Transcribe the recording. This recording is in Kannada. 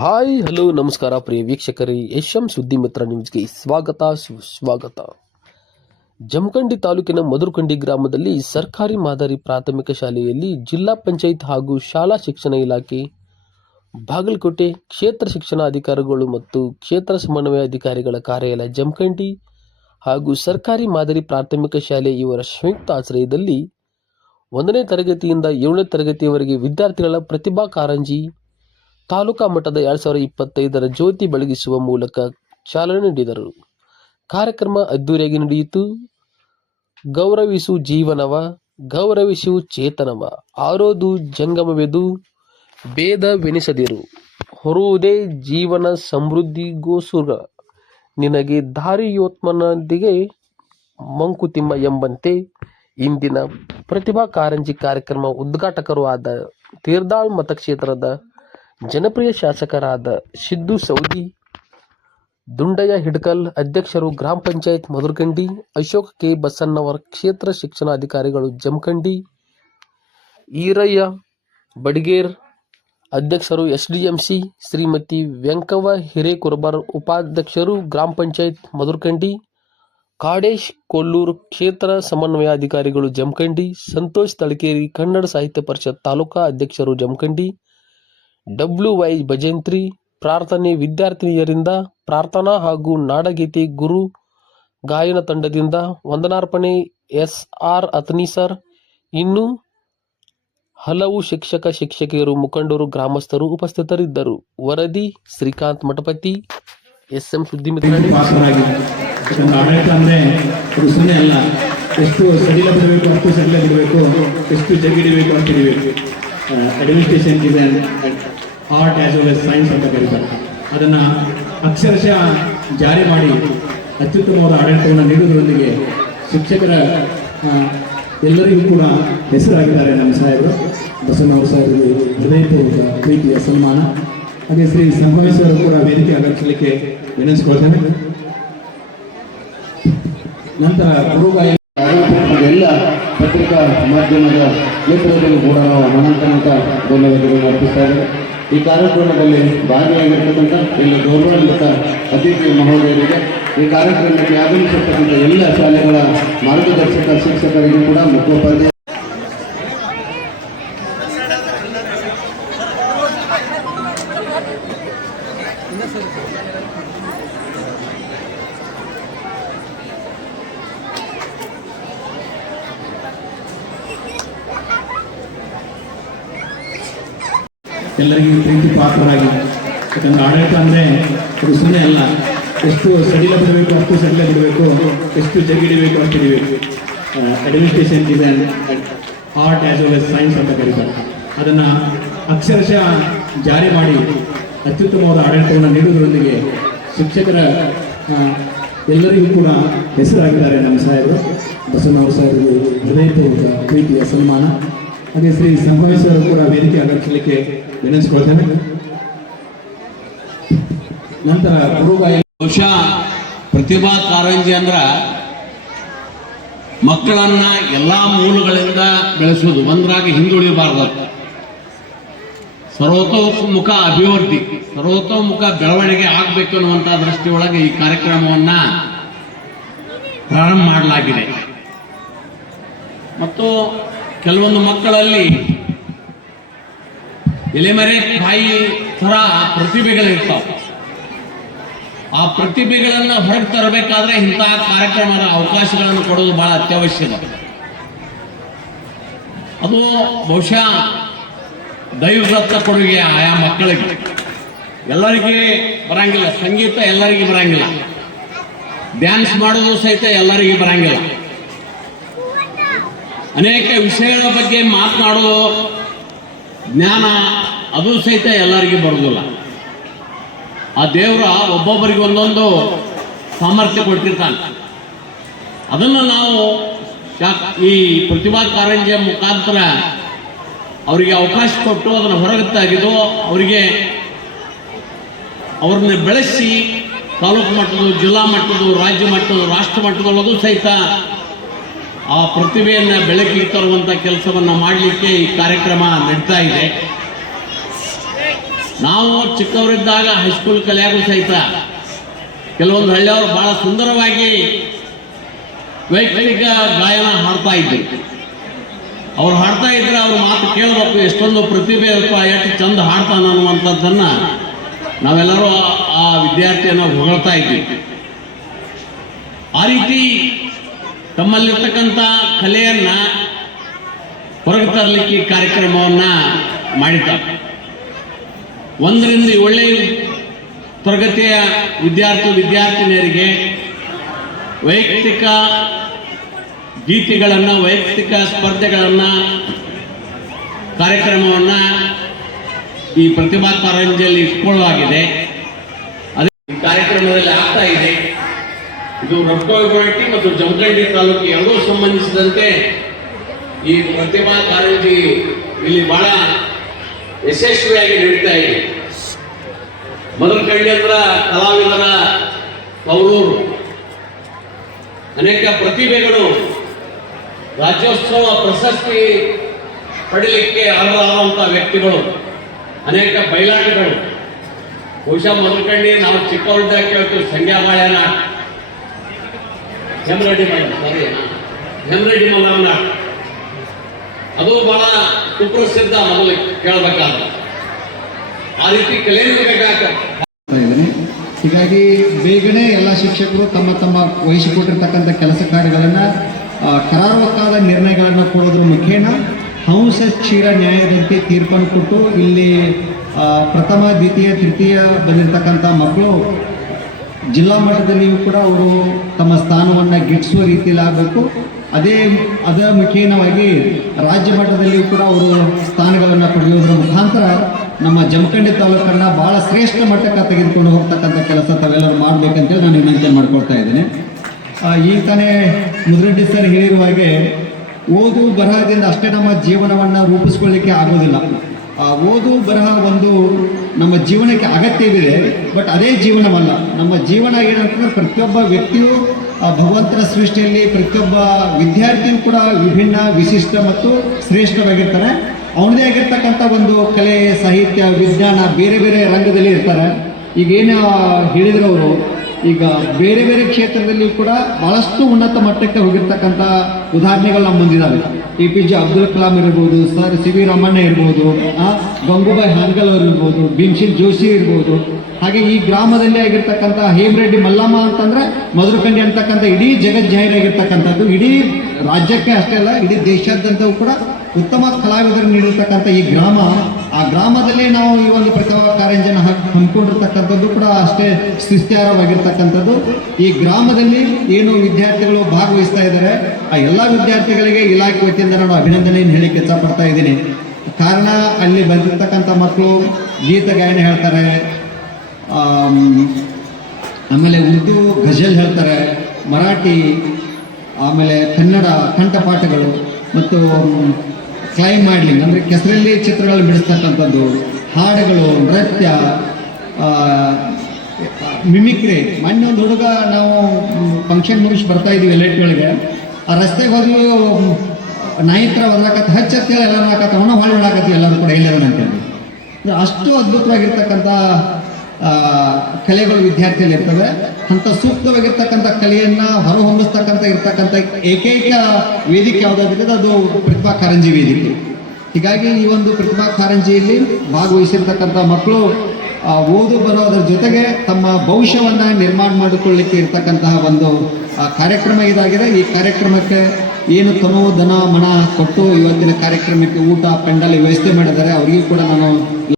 ಹಾಯ್, ಹಲೋ, ನಮಸ್ಕಾರ, ಪ್ರಿಯ ವೀಕ್ಷಕರೇ. ಎಸ್ ಎಂ ಸುದ್ದಿ ಮಿತ್ರ ನ್ಯೂಸ್ಗೆ ಸ್ವಾಗತ, ಸುಸ್ವಾಗತ. ಜಮಖಂಡಿ ತಾಲೂಕಿನ ಮಧುರಕಂಡಿ ಗ್ರಾಮದಲ್ಲಿ ಸರ್ಕಾರಿ ಮಾದರಿ ಪ್ರಾಥಮಿಕ ಶಾಲೆಯಲ್ಲಿ ಜಿಲ್ಲಾ ಪಂಚಾಯತ್ ಹಾಗೂ ಶಾಲಾ ಶಿಕ್ಷಣ ಇಲಾಖೆ, ಬಾಗಲಕೋಟೆ ಕ್ಷೇತ್ರ ಶಿಕ್ಷಣ ಅಧಿಕಾರಿಗಳು ಮತ್ತು ಕ್ಷೇತ್ರ ಸಮನ್ವಯ ಅಧಿಕಾರಿಗಳ ಕಾರ್ಯಾಲಯ ಜಮಖಂಡಿ ಹಾಗೂ ಸರ್ಕಾರಿ ಮಾದರಿ ಪ್ರಾಥಮಿಕ ಶಾಲೆ ಇವರ ಸಂಯುಕ್ತ ಆಶ್ರಯದಲ್ಲಿ ಒಂದನೇ ತರಗತಿಯಿಂದ ಏಳನೇ ತರಗತಿಯವರೆಗೆ ವಿದ್ಯಾರ್ಥಿಗಳ ಪ್ರತಿಭಾ ಕಾರಂಜಿ ತಾಲೂಕಾ ಮಟ್ಟದ ಎರಡು ಸಾವಿರದ ಇಪ್ಪತ್ತೈದರ ಜ್ಯೋತಿ ಬೆಳಗಿಸುವ ಮೂಲಕ ಚಾಲನೆ ನೀಡಿದರು. ಕಾರ್ಯಕ್ರಮ ಅದ್ದೂರಿಯಾಗಿ ನಡೆಯಿತು. ಗೌರವಿಸು ಜೀವನವ, ಗೌರವಿಸು ಚೇತನವ, ಆರೋದು ಜಂಗಮವೆದು, ಭೇದವೆನಿಸದಿರು. ಹೊರುವುದೇ ಜೀವನ ಸಮೃದ್ಧಿಗೋಸುರ ನಿನಗೆ ದಾರಿಯೋತ್ಮನೊಂದಿಗೆ ಮಂಕುತಿಮ್ಮ ಎಂಬಂತೆ ಇಂದಿನ ಪ್ರತಿಭಾ ಕಾರಂಜಿ ಕಾರ್ಯಕ್ರಮ ಉದ್ಘಾಟಕರು ಆದ ತೀರ್ದಾಳ್ ಮತಕ್ಷೇತ್ರದ ಜನಪ್ರಿಯ ಶಾಸಕರಾದ ಸಿದ್ದು ಸೌದಿ, ದುಂಡಯ್ಯ ಹಿಡ್ಕಲ್, ಅಧ್ಯಕ್ಷರು ಗ್ರಾಮ ಪಂಚಾಯತ್ ಮಧುರ್ಕಂಡಿ, ಅಶೋಕ್ ಕೆ ಬಸನ್ನವರ ಕ್ಷೇತ್ರ ಶಿಕ್ಷಣಾಧಿಕಾರಿಗಳು ಜಮಖಂಡಿ, ಈರಯ್ಯ ಬಡಿಗೇರ್, ಅಧ್ಯಕ್ಷರು S D M C Shrimati Venkavva Hirekurbar, ಉಪಾಧ್ಯಕ್ಷರು ಗ್ರಾಮ ಪಂಚಾಯತ್ ಮಧುರ್ಕಂಡಿ, ಕಾಡೇಶ್ ಕೊಲ್ಲೂರು ಕ್ಷೇತ್ರ ಸಮನ್ವಯಾಧಿಕಾರಿಗಳು ಜಮಖಂಡಿ, ಸಂತೋಷ್ ತಳಕೇರಿ ಕನ್ನಡ ಸಾಹಿತ್ಯ ಪರಿಷತ್ ತಾಲೂಕಾ ಅಧ್ಯಕ್ಷರು ಜಮಖಂಡಿ ಡಬ್ಲ್ಯೂ ವೈ ಭಜಂತ್ರಿ ಪ್ರಾರ್ಥನೆ ವಿದ್ಯಾರ್ಥಿನಿಯರಿಂದ ಪ್ರಾರ್ಥನಾ ಹಾಗೂ ನಾಡಗೀತೆ ಗುರು ಗಾಯನ ತಂಡದಿಂದ ವಂದನಾರ್ಪಣೆ ಎಸ್ ಆರ್ ಅತ್ನೀಸರ್ ಇನ್ನು ಹಲವು ಶಿಕ್ಷಕ, ಶಿಕ್ಷಕಿಯರು, ಮುಖಂಡರು, ಗ್ರಾಮಸ್ಥರು ಉಪಸ್ಥಿತರಿದ್ದರು. ವರದಿ ಶ್ರೀಕಾಂತ್ ಮಠಪತಿ ಎಸ್ ಎಂ ಸುದ್ದಿ ಎಷ್ಟು ಸಡಿಲ ಬಿಡಬೇಕು ಅಷ್ಟು ಸಡಿಲ ಬಿಡಬೇಕು ಎಷ್ಟು ಜಗಿಡಬೇಕು ಅಂತ administration on art as well as science ಅಂತ ಕರೀತಾರೆ ಅದನ್ನ ಅಕ್ಷರಶಃ ಜಾರಿ ಮಾಡಿ ಅತ್ಯುತ್ತಮವಾದ ಆಡಳಿತವನ್ನು ನೀಡುವುದರೊಂದಿಗೆ ಶಿಕ್ಷಕರ ಎಲ್ಲರಿಗೂ ಕೂಡ ಹೆಸರಾಗಿದ್ದಾರೆ ನಮ್ಮ ಸಾಹೇಬರು. ಬಸವನವ್ರ ಸಾಹೇಬರಿಗೆ ಹೃದಯಪೂರ್ವಕ ಪ್ರೀತಿಯ ಸನ್ಮಾನ. ಹಾಗೆ ಶ್ರೀ ಸಂಭವಿಸುವರು ಕೂಡ ವೇದಿಕೆ ಆಗಮಿಸಲಿಕ್ಕೆ ವಿನಂತಿಸ್ಕೊಳ್ತೇನೆ. ನಂತರ ಗುರುಗಾಯಿ ಎಲ್ಲ ಪತ್ರಿಕಾ ಮಾಧ್ಯಮದ ಕ್ಷೇತ್ರದಲ್ಲಿ ಕೂಡ ನಾವು ಮನಂತನಂತ ಧನ್ಯವಾದಗಳನ್ನು ಅರ್ಪಿಸ್ತಾ ಇದ್ದೇವೆ ಈ ಕಾರ್ಯಕ್ರಮದಲ್ಲಿ ಭಾಗಿಯಾಗಿರ್ತಕ್ಕಂಥ ಇಲ್ಲಿ ಗೌರವಾನ್ವಿತ ಅತಿಥಿ ಮಹೋದಯರಿಗೆ, ಈ ಕಾರ್ಯಕ್ರಮಕ್ಕೆ ಆಗಮಿಸಿರ್ತಕ್ಕಂಥ ಎಲ್ಲ ಶಾಲೆಗಳ ಮಾರ್ಗದರ್ಶಕ ಶಿಕ್ಷಕರಿಗೂ ಕೂಡ ಮುಖ್ಯೋಪಾಧ್ಯಾಯ ಎಲ್ಲರಿಗೂ ಪ್ರೀತಿ ಪಾತ್ರರಾಗಿ. ಯಾಕಂದ್ರೆ ಆಡಳಿತ ಅಂದ್ರೆ ಅದು ಸುಮ್ಮನೆ ಅಲ್ಲ. ಎಷ್ಟು ಸಡಿಲ ಬಿಡಬೇಕು, ಅಷ್ಟು ಸಡಿಲ ಬಿಡಬೇಕು, ಎಷ್ಟು ಜಗ್ಗಿಡಿಬೇಕು ಅಂತ ಹಿಡಿಬೇಕು. Administration is on art as well as science ಅಂತ ಕರೀತಾರೆ. ಅದನ್ನ ಅಕ್ಷರಶಃ ಜಾರಿ ಮಾಡಿ ಅತ್ಯುತ್ತಮವಾದ ಆಡಳಿತವನ್ನು ನೀಡುವುದರೊಂದಿಗೆ ಶಿಕ್ಷಕರ ಎಲ್ಲರಿಗೂ ಕೂಡ ಹೆಸರಾಗಿದ್ದಾರೆ ನಮ್ಮ ಸಾಹೇಬರು. ಬಸವನವರು ಸಾಹೇಬರಿಗೆ ಹೃದಯಪೂರ್ವಕ ಪ್ರೀತಿಯ ಸನ್ಮಾನ. ಹಾಗೆ ಶ್ರೀ ಕೂಡ ವೇದಿಕೆ ಆಗಮಿಸಲಿಕ್ಕೆ ವಿನಂತಿಸ್ಕೊಳ್ತೇನೆ ನಂತರ ಗುರುಗಾಯ ಬಹುಶಃ ಪ್ರತಿಭಾ ಕಾರಂಜಿ ಅಂದ್ರ ಮಕ್ಕಳನ್ನ ಎಲ್ಲಾ ಮೂಲಗಳಿಂದ ಬೆಳೆಸೋದು. ಒಂದರಾಗ ಹಿಂದುಳಿಬಾರ್ದು ಸರ್ವತೋಮುಖ ಅಭಿವೃದ್ಧಿ, ಸರ್ವತೋಮುಖ ಬೆಳವಣಿಗೆ ಆಗಬೇಕು ಅನ್ನುವಂತ ದೃಷ್ಟಿಯೊಳಗೆ ಈ ಕಾರ್ಯಕ್ರಮವನ್ನ ಪ್ರಾರಂಭ ಮಾಡಲಾಗಿದೆ. ಮತ್ತು ಕೆಲವೊಂದು ಮಕ್ಕಳಲ್ಲಿ ಎಲೆಮರೆ ಕಾಯಿ ತರ ಪ್ರತಿಭೆಗಳಿರ್ತಾವೆ. ಆ ಪ್ರತಿಭೆಗಳನ್ನು ಹೊರಗೆ ತರಬೇಕಾದ್ರೆ ಇಂತಹ ಕಾರ್ಯಕ್ರಮದ ಅವಕಾಶಗಳನ್ನು ಕೊಡೋದು ಬಹಳ ಅತ್ಯವಶ್ಯಕ ಅದು ಬಹುಶಃ ದೈವದತ್ತ ಕೊಡುಗೆ ಆಯಾ ಮಕ್ಕಳಿಗೆ. ಎಲ್ಲರಿಗೆ ಬರಂಗಿಲ್ಲ. ಸಂಗೀತ ಎಲ್ಲರಿಗೆ ಬರಂಗಿಲ್ಲ. ಡ್ಯಾನ್ಸ್ ಮಾಡೋದು ಸಹಿತ ಎಲ್ಲರಿಗೆ ಬರಂಗಿಲ್ಲ. ಅನೇಕ ವಿಷಯಗಳ ಬಗ್ಗೆ ಮಾತನಾಡೋ ಜ್ಞಾನ ಅದು ಸಹಿತ ಎಲ್ಲರಿಗೂ ಬರೋದಿಲ್ಲ ಆ ದೇವರ ಒಬ್ಬೊಬ್ಬರಿಗೆ ಒಂದೊಂದು ಸಾಮರ್ಥ್ಯ ಕೊಟ್ಟಿರ್ತಾನೆ. ಅದನ್ನು ನಾವು ಈ ಪ್ರತಿಭಾ ಕಾರಂಜಿಯ ಮುಖಾಂತರ ಅವರಿಗೆ ಅವಕಾಶ ಕೊಟ್ಟು ಅದನ್ನು ಹೊರಗೆ ತೆಗೆದು ಅವರಿಗೆ ಅವ್ರನ್ನ ಬೆಳೆಸಿ ತಾಲೂಕು ಮಟ್ಟದ ಜಿಲ್ಲಾ ಮಟ್ಟದ ರಾಜ್ಯ ಮಟ್ಟದ ರಾಷ್ಟ್ರ ಮಟ್ಟದೊಳಗೂ ಸಹಿತ ಆ ಪ್ರತಿಭೆಯನ್ನು ಬೆಳಕಿಗೆ ತರುವಂಥ ಕೆಲಸವನ್ನು ಮಾಡಲಿಕ್ಕೆ ಈ ಕಾರ್ಯಕ್ರಮ ನಡೀತಾ ಇದೆ. ನಾವು ಚಿಕ್ಕವರಿದ್ದಾಗ ಹೈಸ್ಕೂಲ್ ಕಲಿಯಾಗೂ ಸಹಿತ ಕೆಲವೊಂದು ಹಳ್ಳಿಯವರು ಬಹಳ ಸುಂದರವಾಗಿ ವೈಯಕ್ತಿಕ ಗಾಯನ ಹಾಡ್ತಾ ಇದ್ರು ಅವ್ರು ಹಾಡ್ತಾ ಇದ್ರೆ ಅವ್ರ ಮಾತು ಕೇಳಬೇಕು, ಎಷ್ಟೊಂದು ಪ್ರತಿಭೆ ಅಪ್ಪ ಎಷ್ಟು ಚಂದ ಹಾಡ್ತಾನ ಅನ್ನುವಂಥದ್ದನ್ನ ನಾವೆಲ್ಲರೂ ಆ ವಿದ್ಯಾರ್ಥಿಯನ್ನು ಹೊಗಳ್ತಾ ಇದ್ವಿ. ಆ ರೀತಿ ತಮ್ಮಲ್ಲಿರ್ತಕ್ಕಂಥ ಕಲೆಯನ್ನ ಹೊರಗೆ ತರಲಿಕ್ಕೆ ಕಾರ್ಯಕ್ರಮವನ್ನ ಮಾಡಿದ್ದಾರೆ. ಒಂದರಿಂದ ಒಳ್ಳೆಯ ತರಗತಿಯ ವಿದ್ಯಾರ್ಥಿ ವಿದ್ಯಾರ್ಥಿನಿಯರಿಗೆ ವೈಯಕ್ತಿಕ ಗೀತೆಗಳನ್ನು, ವೈಯಕ್ತಿಕ ಸ್ಪರ್ಧೆಗಳನ್ನು, ಕಾರ್ಯಕ್ರಮವನ್ನು ಈ ಪ್ರತಿಭಾ ಕಾರಂಜಿಯಲ್ಲಿ ಇಟ್ಕೊಳ್ಳಲಾಗಿದೆ. ಅದೇ ಈ ಕಾರ್ಯಕ್ರಮದಲ್ಲಿ ಆಗ್ತಾ ಇದೆ. ಇದು ರೊಕ್ಕಗೊಳಟಿ ಮತ್ತು ಜಮಖಂಡಿ ತಾಲೂಕು ಎರಡೂ ಸಂಬಂಧಿಸಿದಂತೆ ಈ ಪ್ರತಿಭಾ ಕಾರಂಜಿ ಇಲ್ಲಿ ಬಹಳ ಯಶಸ್ವಿಯಾಗಿ ನಡೀತಾ ಇದೆ. ಮೊದಲು ಅಂದ್ರ ಕಲಾವಿದರ ತವರೂರು ಅನೇಕ ಪ್ರತಿಭೆಗಳು ರಾಜ್ಯೋತ್ಸವ ಪ್ರಶಸ್ತಿ ಪಡೀಲಿಕ್ಕೆ ಅರ್ಹರಾದಂಥ ವ್ಯಕ್ತಿಗಳು, ಅನೇಕ ಬಯಲಾಟಗಳು ಬಹುಶಃ ಮೊದಲು ಕಂಡು ನಾವು ಚಿಕ್ಕವರಿದ್ದಾಗ ಕೇಳ್ತೀವಿ, ಸಂಧ್ಯಾ ಹೆಮ್ರೆಡ್ಡಿ ಬಾಳ ಸಾರಿ ಹೆಮ್ರೆಡ್ಡಿ ಮಲ್ಲಮ್ಮನ. ಅದು ಬಹಳ ಸುಪ್ರಸಿದ್ಧ ಮೊದಲು ಕೇಳಬೇಕಾದ ಆ ರೀತಿ ಇದ್ದೇನೆ ಹೀಗಾಗಿ ಬೇಗನೆ ಎಲ್ಲ ಶಿಕ್ಷಕರು ತಮ್ಮ ತಮ್ಮ ವಹಿಸಿಕೊಟ್ಟಿರ್ತಕ್ಕಂಥ ಕೆಲಸ ಕಾರ್ಯಗಳನ್ನು ಕರಾರುವಕ್ಕಾದ ನಿರ್ಣಯಗಳನ್ನು ಕೊಡೋದ್ರ ಮುಖೇನ ಹಂಸ ಕ್ಷೀರ ನ್ಯಾಯದಂತೆ ತೀರ್ಪನ್ನು ಕೊಟ್ಟು ಇಲ್ಲಿ ಪ್ರಥಮ, ದ್ವಿತೀಯ, ತೃತೀಯ ಬಂದಿರತಕ್ಕಂಥ ಮಕ್ಕಳು ಜಿಲ್ಲಾ ಮಟ್ಟದಲ್ಲಿಯೂ ಕೂಡ ಅವರು ತಮ್ಮ ಸ್ಥಾನವನ್ನು ಗಿಟ್ಟಿಸುವ ರೀತಿಯಲ್ಲಿ ಆಗಬೇಕು. ಅದೇ ಅದರ ಮುಖೇನವಾಗಿ ರಾಜ್ಯ ಮಟ್ಟದಲ್ಲಿಯೂ ಕೂಡ ಅವರು ಸ್ಥಾನಗಳನ್ನು ಪಡೆಯುವುದರ ಮುಖಾಂತರ ನಮ್ಮ ಜಮಖಂಡಿ ತಾಲೂಕನ್ನು ಭಾಳ ಶ್ರೇಷ್ಠ ಮಟ್ಟಕ್ಕೆ ತೆಗೆದುಕೊಂಡು ಹೋಗ್ತಕ್ಕಂಥ ಕೆಲಸ ತಾವೆಲ್ಲರೂ ಮಾಡಬೇಕಂತೇಳಿ ನಾನು ವಿನಂತಿ ಮಾಡ್ಕೊಳ್ತಾ ಇದ್ದೇನೆ. ಈ ತಾನೇ ಮುದ್ರೆಡ್ಡಿ ಸರ್ ಹೇಳಿರುವ ಹಾಗೆ ಓದು ಬರಹದಿಂದ ಅಷ್ಟೇ ನಮ್ಮ ಜೀವನವನ್ನು ರೂಪಿಸ್ಕೊಳ್ಳಿಕ್ಕೆ ಆಗೋದಿಲ್ಲ. ಆ ಓದು ಬರಹ ಒಂದು ನಮ್ಮ ಜೀವನಕ್ಕೆ ಅಗತ್ಯವಿದೆ, ಬಟ್ ಅದೇ ಜೀವನವಲ್ಲ. ನಮ್ಮ ಜೀವನ ಏನಂತಂದ್ರೆ ಪ್ರತಿಯೊಬ್ಬ ವ್ಯಕ್ತಿಯು ಭಗವಂತನ ಸೃಷ್ಟಿಯಲ್ಲಿ ಪ್ರತಿಯೊಬ್ಬ ವಿದ್ಯಾರ್ಥಿಯೂ ಕೂಡ ವಿಭಿನ್ನ, ವಿಶಿಷ್ಟ ಮತ್ತು ಶ್ರೇಷ್ಠವಾಗಿರ್ತಾರೆ. ಅವನದೇ ಆಗಿರ್ತಕ್ಕಂಥ ಒಂದು ಕಲೆ, ಸಾಹಿತ್ಯ, ವಿಜ್ಞಾನ ಬೇರೆ ಬೇರೆ ರಂಗದಲ್ಲಿ ಇರ್ತಾರೆ. ಈಗೇನು ಹೇಳಿದ್ರು ಅವರು ಈಗ ಬೇರೆ ಬೇರೆ ಕ್ಷೇತ್ರದಲ್ಲಿ ಕೂಡ ಬಹಳಷ್ಟು ಉನ್ನತ ಮಟ್ಟಕ್ಕೆ ಹೋಗಿರ್ತಕ್ಕಂಥ ಉದಾಹರಣೆಗಳು ನಮ್ಮ ಮುಂದಿದ್ದಾವೆ A P J Abdul Kalam ಇರ್ಬೋದು, ಸರ್ ಸಿ ವಿ ರಾಮಣ್ಣ ಇರ್ಬೋದು ಗಂಗೂಬಾಯಿ ಹಾನ್ಗಲ್ ಅವರು ಇರ್ಬೋದು ಭೀಮ್ಶಿಲ್ ಜೋಶಿ ಇರ್ಬೋದು. ಹಾಗೆ ಈ ಗ್ರಾಮದಲ್ಲಿ ಆಗಿರ್ತಕ್ಕಂಥ ಹೇಮರೆಡ್ಡಿ ಮಲ್ಲಮ್ಮ ಅಂತಂದ್ರೆ ಮಧುರಕಂಡಿ ಅಂತಕ್ಕಂಥ ಇಡೀ ಜಗಜ್ಜಾಹಿರಾಗಿರ್ತಕ್ಕಂಥದ್ದು ಇಡೀ ರಾಜ್ಯಕ್ಕೆ ಅಷ್ಟೇ ಅಲ್ಲ, ಇಡೀ ದೇಶಾದ್ಯಂತವೂ ಕೂಡ ಉತ್ತಮ ಕಲಾವಿದರು ನೀಡಿರ್ತಕ್ಕಂಥ ಈ ಗ್ರಾಮ, ಆ ಗ್ರಾಮದಲ್ಲಿ ನಾವು ಈ ಒಂದು ಪ್ರತಿಭಾ ಕಾರಂಜಿನ ಹಮ್ಮಿಕೊಂಡಿರ್ತಕ್ಕಂಥದ್ದು ಕೂಡ ಅಷ್ಟೇ ಸೃಷ್ಟಿಯಾರವಾಗಿರ್ತಕ್ಕಂಥದ್ದು ಈ ಗ್ರಾಮದಲ್ಲಿ ಏನು ವಿದ್ಯಾರ್ಥಿಗಳು ಭಾಗವಹಿಸ್ತಾ ಇದ್ದಾರೆ, ಆ ಎಲ್ಲ ವಿದ್ಯಾರ್ಥಿಗಳಿಗೆ ಇಲಾಖೆ ವತಿಯಿಂದ ನಾನು ಅಭಿನಂದನೆಯನ್ನು ಹೇಳಿ ಇಷ್ಟಪಡ್ತಾ ಇದ್ದೀನಿ. ಕಾರಣ, ಅಲ್ಲಿ ಬಂದಿರ್ತಕ್ಕಂಥ ಮಕ್ಕಳು ಗೀತ ಗಾಯನ ಹೇಳ್ತಾರೆ ಆಮೇಲೆ ಉರ್ದು ಗಜಲ್ ಹೇಳ್ತಾರೆ, ಮರಾಠಿ ಆಮೇಲೆ ಕನ್ನಡ ಕಂಠಪಾಠಗಳು ಮತ್ತು ಕ್ಲೈಮ್ ಮಾಡ್ಲಿಂಗ್, ಅಂದರೆ ಕೆಸರಲ್ಲಿ ಚಿತ್ರಗಳು ಬಿಡಿಸ್ತಕ್ಕಂಥದ್ದು, ಹಾಡುಗಳು, ನೃತ್ಯ ಮಿಮಿಕ್ರಿ ಮೊನ್ನೆ ಒಂದು ಹುಡುಗ ನಾವು ಫಂಕ್ಷನ್ ಮುಗಿಸಿ ಬರ್ತಾ ಇದ್ದೀವಿ ಒಳಗೆ. ಆ ರಸ್ತೆಗೆ ಹೋದ್ಲು ನಾಯಿತ್ರ ಹತ್ರ ಒದಲಾಕತ್ತ ಹಚ್ಚ ಅಂತೇಳಿ ಎಲ್ಲರೂ ಹಾಕತ್ತ, ಅವನ ಎಲ್ಲರೂ ಕೂಡ ಎಲ್ಲರೂ ಅಂತೇಳಿ ಅಷ್ಟು ಅದ್ಭುತವಾಗಿರ್ತಕ್ಕಂಥ ಕಲೆಗಳು ವಿದ್ಯಾರ್ಥಿಯಲ್ಲಿ ಇರ್ತವೆ. ಅಂತ ಸೂಕ್ತವಾಗಿರ್ತಕ್ಕಂಥ ಕಲೆಯನ್ನ ಹೊರಹೊಮ್ಮಿಸ್ತಕ್ಕಂಥ ಇರ್ತಕ್ಕಂಥ ಏಕೈಕ ವೇದಿಕೆ ಯಾವುದಾದ್ರೆ ಅದು ಪ್ರತಿಭಾ ಕಾರಂಜಿ ವೇದಿಕೆ. ಹೀಗಾಗಿ ಈ ಒಂದು ಪ್ರತಿಭಾ ಕಾರಂಜಿಯಲ್ಲಿ ಭಾಗವಹಿಸಿರ್ತಕ್ಕಂಥ ಮಕ್ಕಳು ಓದು ಬರೋದ್ರ ಜೊತೆಗೆ ತಮ್ಮ ಭವಿಷ್ಯವನ್ನ ನಿರ್ಮಾಣ ಮಾಡಿಕೊಳ್ಳಿಕ್ಕೆ ಇರ್ತಕ್ಕಂತಹ ಒಂದು ಕಾರ್ಯಕ್ರಮ ಇದಾಗಿದೆ. ಈ ಕಾರ್ಯಕ್ರಮಕ್ಕೆ ಏನು ತನು ಧನ ಮನ ಕೊಟ್ಟು ಇವತ್ತಿನ ಕಾರ್ಯಕ್ರಮಕ್ಕೆ ಊಟ, ಪೆಂಡಲ್ ವ್ಯವಸ್ಥೆ ಮಾಡಿದ್ದಾರೆ. ಅವರಿಗೂ ಕೂಡ ನಾನು